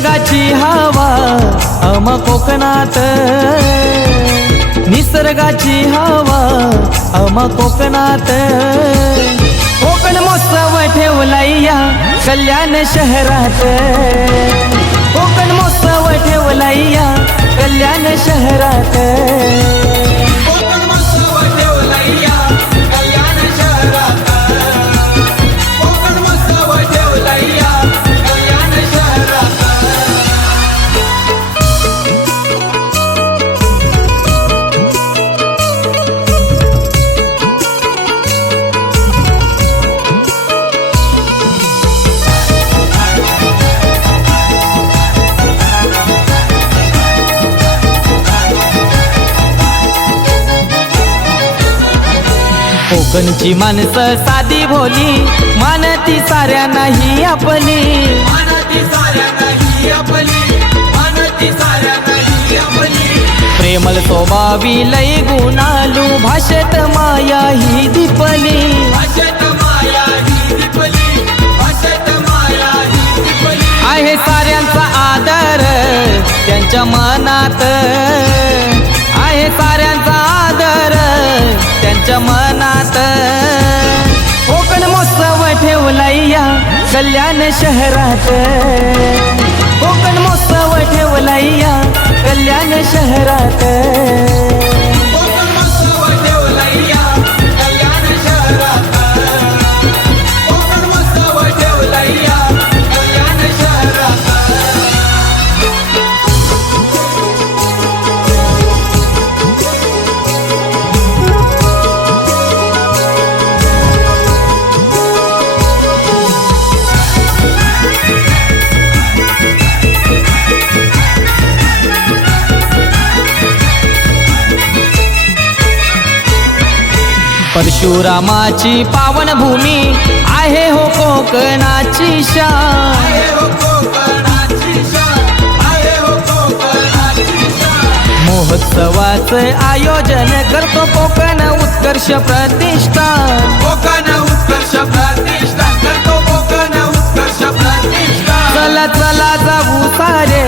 निसर्गाची हवा आम्हा कोकणात, निसर्गाची हवा आम्हा कोकणात। कोकण महोत्सव ठेवलाय या कल्याण शहरात, कोकण महोत्सव ठेवलाय या कल्याण शहरात। कोकण महोत्सव ठेवलाय या कल्याण शहरात, कोकण महोत्सव ठेवलाय या कल्याण शहरात। कोकणची माणसं साधी भोली, मानती साऱ्या नाही आपली, मानती साऱ्या नाही आपली, मानती साऱ्या नाही आपली। प्रेमल स्वभावी लय गुणालू, भाषेत माया ही दिपली, भाषेत माया ही दिपली, भाषेत माया ही दिपली। आहे साऱ्यांचा आदर त्यांच्या मनात, आहे साऱ्यांचा आदर त्यांच्या मनात। कोकण महोत्सव ठेवलाय या कल्याण शहरात, कोकण महोत्सव ठेवलाय या कल्याण शहरात। कोकण महोत्सव ठेवलाय या कल्याण शहरात, कोकण महोत्सव ठेवलाय या कल्याण शहरात। परशुरामाची पावनभूमी आहे हो कोकणाची शान, आहे हो कोकणाची शान, आहे हो कोकणाची शान। महोत्सवाचं आयोजन करतो कोकण उत्कर्ष प्रतिष्ठान, कोकण उत्कर्ष प्रतिष्ठान करतो, कोकण उत्कर्ष प्रतिष्ठान। चला चला जाऊ सारे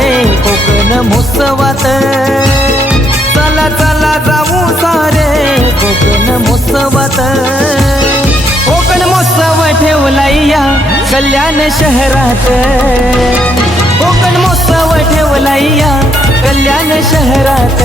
कोकण महोत्सवात, चला चला जाऊ सारे कोकण महोत्सवात। कोकण महोत्सव ठेवलाय या कल्याण शहरात, कोकण महोत्सव ठेवलाय या कल्याण शहरात।